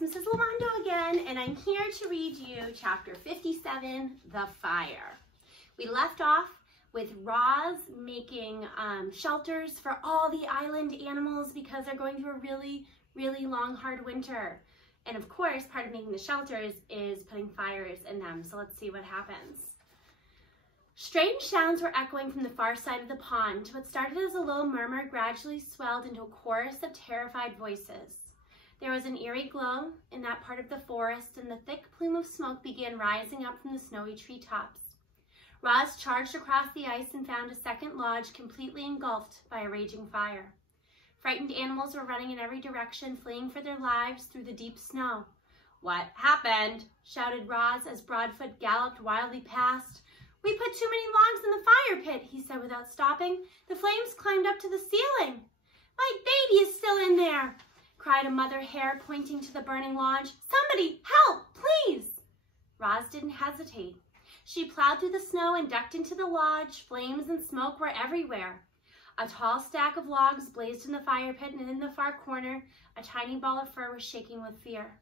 it's Mrs. Lamando again, and I'm here to read you chapter 57, The Fire. We left off with Roz making shelters for all the island animals because they're going through a really, really long, hard winter. And of course, part of making the shelters is putting fires in them. So let's see what happens. Strange sounds were echoing from the far side of the pond. What started as a low murmur gradually swelled into a chorus of terrified voices. There was an eerie glow in that part of the forest, and the thick plume of smoke began rising up from the snowy treetops. Roz charged across the ice and found a second lodge completely engulfed by a raging fire. Frightened animals were running in every direction, fleeing for their lives through the deep snow. "What happened?" shouted Roz as Broadfoot galloped wildly past. "We put too many logs in the fire pit," he said without stopping. "The flames climbed up to the ceiling." "My baby is still in there," cried a mother hare, pointing to the burning lodge. "Somebody help, please." Roz didn't hesitate. She plowed through the snow and ducked into the lodge. Flames and smoke were everywhere. A tall stack of logs blazed in the fire pit, and in the far corner, a tiny ball of fur was shaking with fear.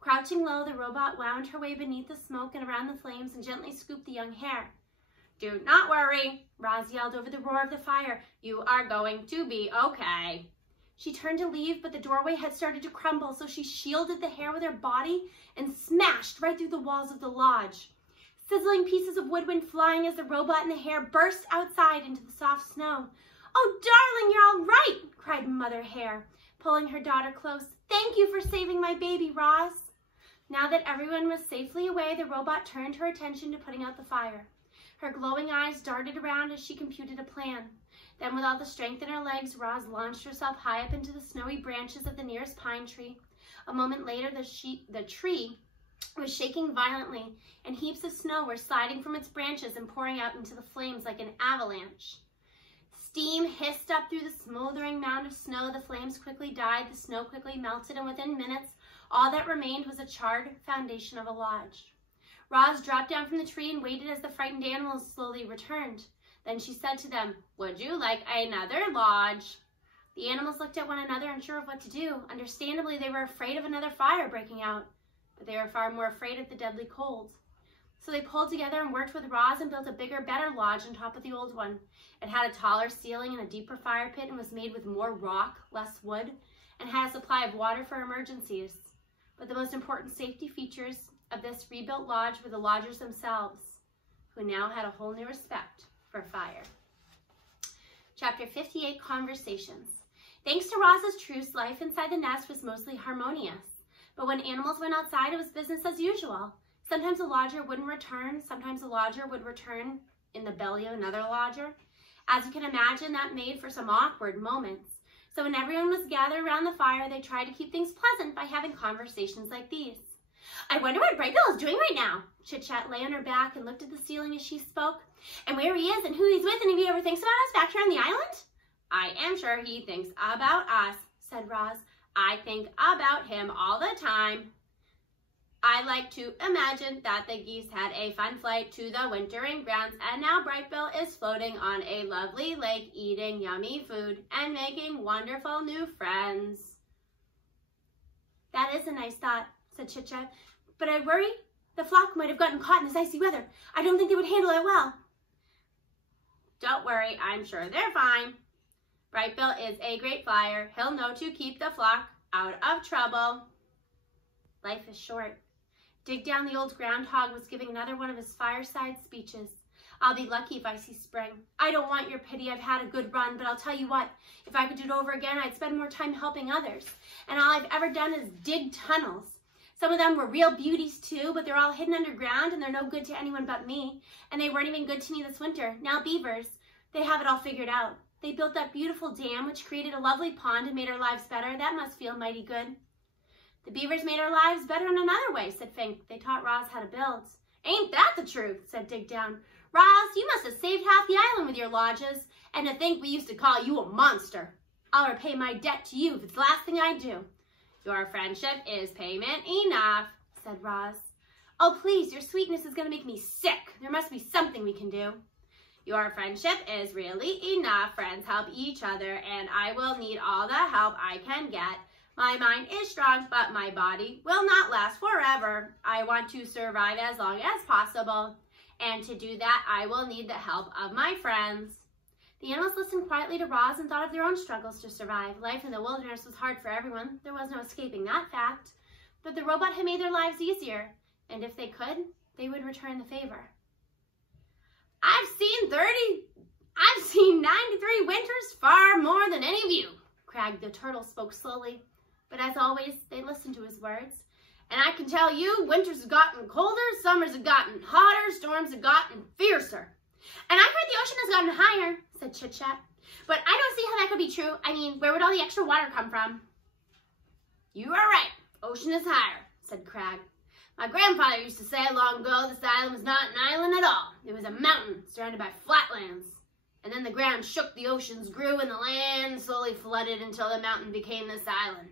Crouching low, the robot wound her way beneath the smoke and around the flames and gently scooped the young hare. "Do not worry," Roz yelled over the roar of the fire. "You are going to be okay." She turned to leave, but the doorway had started to crumble, so she shielded the hare with her body and smashed right through the walls of the lodge. Sizzling pieces of wood went flying as the robot and the hare burst outside into the soft snow. "Oh, darling, you're all right," cried Mother Hare, pulling her daughter close. "Thank you for saving my baby, Roz." Now that everyone was safely away, the robot turned her attention to putting out the fire. Her glowing eyes darted around as she computed a plan. Then, with all the strength in her legs, Roz launched herself high up into the snowy branches of the nearest pine tree. A moment later, the tree was shaking violently, and heaps of snow were sliding from its branches and pouring out into the flames like an avalanche. Steam hissed up through the smoldering mound of snow. The flames quickly died, the snow quickly melted, and within minutes, all that remained was a charred foundation of a lodge. Roz dropped down from the tree and waited as the frightened animals slowly returned. Then she said to them, "Would you like another lodge?" The animals looked at one another, unsure of what to do. Understandably, they were afraid of another fire breaking out, but they were far more afraid of the deadly cold. So they pulled together and worked with Roz and built a bigger, better lodge on top of the old one. It had a taller ceiling and a deeper fire pit and was made with more rock, less wood, and had a supply of water for emergencies. But the most important safety features of this rebuilt lodge were the lodgers themselves, who now had a whole new respect for fire. Chapter 58, Conversations. Thanks to Roz's truce, life inside the nest was mostly harmonious. But when animals went outside, it was business as usual. Sometimes a lodger wouldn't return. Sometimes a lodger would return in the belly of another lodger. As you can imagine, that made for some awkward moments. So when everyone was gathered around the fire, they tried to keep things pleasant by having conversations like these. "I wonder what Brightbill is doing right now." Chit-Chat lay on her back and looked at the ceiling as she spoke. "And where he is and who he's with, and if he ever thinks about us back here on the island?" "I am sure he thinks about us," said Roz. "I think about him all the time. I like to imagine that the geese had a fun flight to the wintering grounds, and now Brightbill is floating on a lovely lake, eating yummy food and making wonderful new friends." "That is a nice thought," said Chit-Chat, "but I worry the flock might have gotten caught in this icy weather. I don't think they would handle it well." "Don't worry, I'm sure they're fine. Brightbill is a great flyer. He'll know to keep the flock out of trouble." Life is short. Dig Down the Old Groundhog was giving another one of his fireside speeches. "I'll be lucky if I see spring. I don't want your pity. I've had a good run, but I'll tell you what, if I could do it over again, I'd spend more time helping others. And all I've ever done is dig tunnels. Some of them were real beauties too, but they're all hidden underground and they're no good to anyone but me. And they weren't even good to me this winter. Now beavers, they have it all figured out. They built that beautiful dam, which created a lovely pond and made our lives better. That must feel mighty good." "The beavers made our lives better in another way," said Fink. "They taught Roz how to build." "Ain't that the truth?" said Dig Down. "Roz, you must have saved half the island with your lodges. And to think we used to call you a monster. I'll repay my debt to you if it's the last thing I do." "Your friendship is payment enough," said Roz. "Oh, please, your sweetness is going to make me sick. There must be something we can do." "Your friendship is really enough. Friends help each other, and I will need all the help I can get. My mind is strong, but my body will not last forever. I want to survive as long as possible. And to do that, I will need the help of my friends. The animals listened quietly to Roz and thought of their own struggles to survive. Life in the wilderness was hard for everyone. There was no escaping that fact. But the robot had made their lives easier. And if they could, they would return the favor. I've seen 93 winters, far more than any of you. Crag the turtle spoke slowly. But as always, they listened to his words. And I can tell you, winters have gotten colder, summers have gotten hotter, storms have gotten fiercer. And I've heard the ocean has gotten higher, said Chit Chat. But I don't see how that could be true. I mean, where would all the extra water come from? You are right. Ocean is higher, said Crag. My grandfather used to say long ago this island was not an island at all. It was a mountain surrounded by flatlands. And then the ground shook, the oceans grew, and the land slowly flooded until the mountain became this island.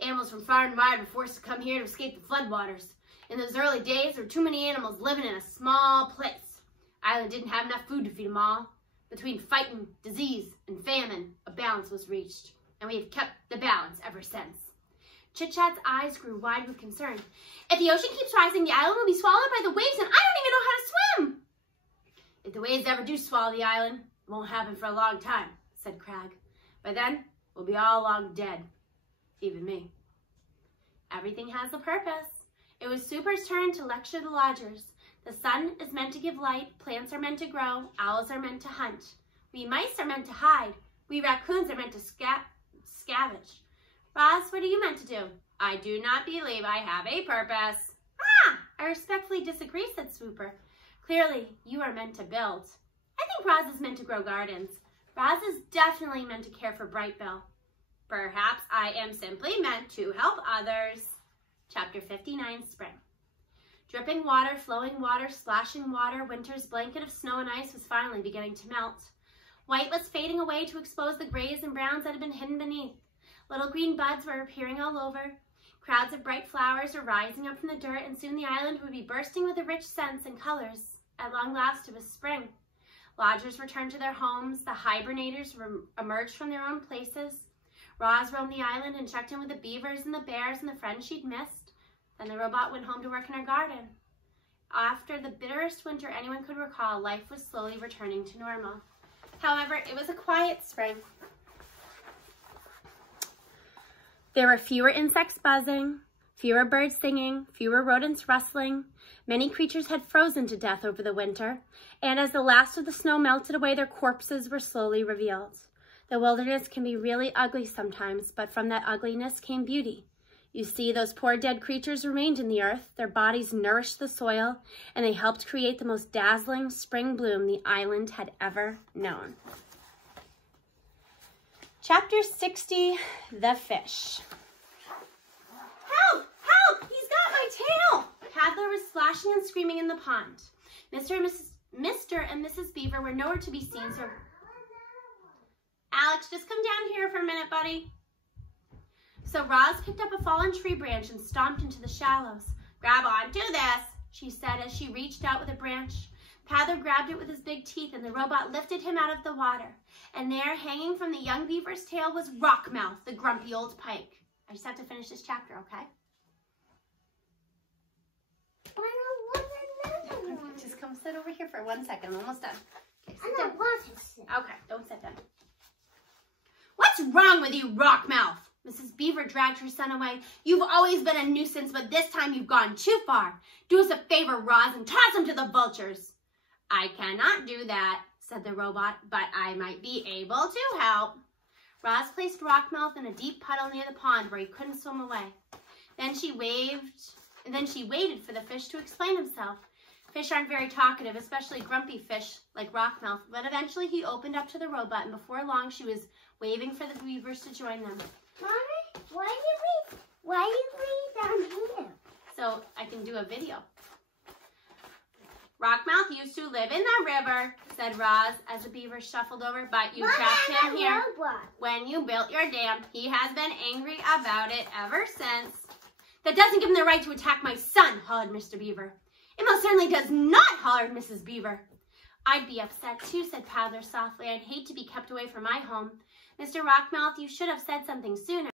Animals from far and wide were forced to come here to escape the floodwaters. In those early days, there were too many animals living in a small place. The island didn't have enough food to feed them all. Between fighting, disease, and famine, a balance was reached, and we have kept the balance ever since. Chit Chat's eyes grew wide with concern. If the ocean keeps rising, the island will be swallowed by the waves, and I don't even know how to swim. If the waves ever do swallow the island, it won't happen for a long time, said Crag. By then, we'll be all long dead. Even me. Everything has a purpose. It was Super's turn to lecture the lodgers. The sun is meant to give light, plants are meant to grow, owls are meant to hunt. We mice are meant to hide, we raccoons are meant to scavenge. Roz, what are you meant to do? I do not believe I have a purpose. I respectfully disagree, said Swooper. Clearly, you are meant to build. I think Roz is meant to grow gardens. Roz is definitely meant to care for Brightbill. Perhaps I am simply meant to help others. Chapter 59, Spring. Dripping water, flowing water, splashing water, winter's blanket of snow and ice was finally beginning to melt. White was fading away to expose the grays and browns that had been hidden beneath. Little green buds were appearing all over. Crowds of bright flowers were rising up from the dirt, and soon the island would be bursting with the rich scents and colors. At long last, it was spring. Lodgers returned to their homes. The hibernators emerged from their own places. Roz roamed the island and checked in with the beavers and the bears and the friends she'd missed. Then the robot went home to work in her garden. After the bitterest winter anyone could recall, life was slowly returning to normal. However, it was a quiet spring. There were fewer insects buzzing, fewer birds singing, fewer rodents rustling. Many creatures had frozen to death over the winter, and as the last of the snow melted away, their corpses were slowly revealed. The wilderness can be really ugly sometimes, but from that ugliness came beauty. You see, those poor dead creatures remained in the earth, their bodies nourished the soil, and they helped create the most dazzling spring bloom the island had ever known. Chapter 60, The Fish. Help! Help! He's got my tail! Paddler was splashing and screaming in the pond. Mr. and Mrs. Beaver were nowhere to be seen, so... Alex, just come down here for a minute, buddy. So Roz picked up a fallen tree branch and stomped into the shallows. Grab onto this, she said as she reached out with a branch. Paddler grabbed it with his big teeth, and the robot lifted him out of the water. And there, hanging from the young beaver's tail, was Rockmouth, the grumpy old pike. I just have to finish this chapter, okay? Just come sit over here for 1 second. I'm almost done. Okay, sit down. Okay, don't sit down. What's wrong with you, Rockmouth? Mrs. Beaver dragged her son away. You've always been a nuisance, but this time you've gone too far. Do us a favor, Roz, and toss him to the vultures. I cannot do that, said the robot, but I might be able to help. Roz placed Rockmouth in a deep puddle near the pond where he couldn't swim away. Then she waited for the fish to explain himself. Fish aren't very talkative, especially grumpy fish like Rockmouth, but eventually he opened up to the robot, and before long she was waving for the beavers to join them. Mommy, why are you down here? So I can do a video. Rockmouth used to live in the river, said Roz as the beaver shuffled over, but you trapped him here when you built your dam. He has been angry about it ever since. That doesn't give him the right to attack my son, hollered Mr. Beaver. It most certainly does not, hollered Mrs. Beaver. I'd be upset too, said Paddler softly. I'd hate to be kept away from my home. Mr. Rockmouth, you should have said something sooner.